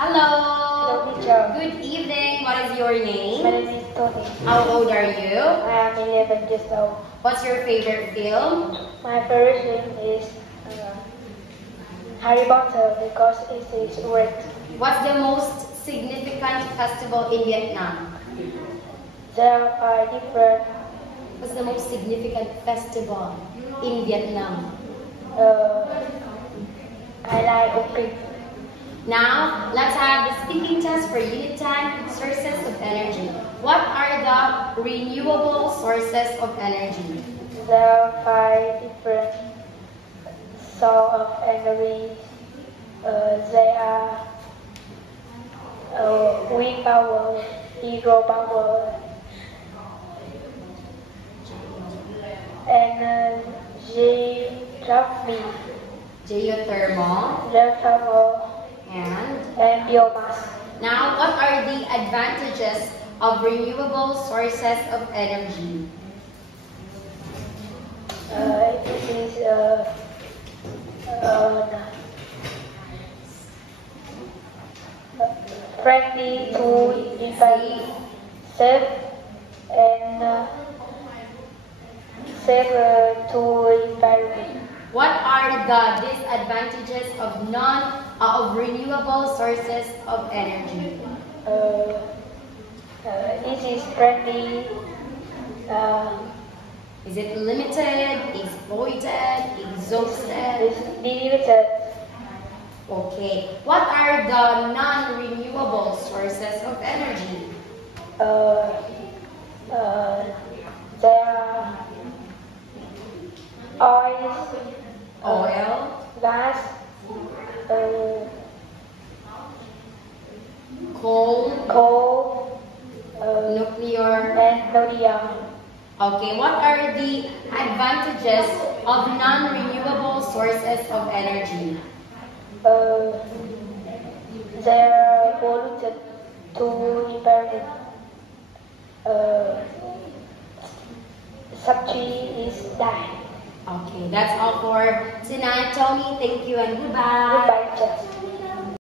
Hello. Hello, teacher. Good evening. What is your name? My name is Tony. How old are you? I am 11 years old. What's your favorite film? My favorite film is Harry Potter because it is great. What's the most significant festival in Vietnam? There are different. What's the most significant festival in Vietnam? I like cooking. Now, let's have the speaking test for Unit 10, Sources of Energy. What are the renewable sources of energy? There are 5 different sources of energy. They are wind power, hydro power, Geothermal, geothermal, and biomass. now, what are the advantages of renewable sources of energy? This is friendly to environment, safe and safe to environment. What are the disadvantages of renewable sources of energy? This is friendly. Is it limited, exploited, exhausted? Is limited. Okay. What are the non-renewable sources of energy? There are Oil, gas, coal, nuclear. and sodium. Okay. What are the advantages of non-renewable sources of energy? They are polluted to environment. Subtree is die. Okay, that's all for tonight, Tony. Thank you and goodbye. Goodbye, Jess.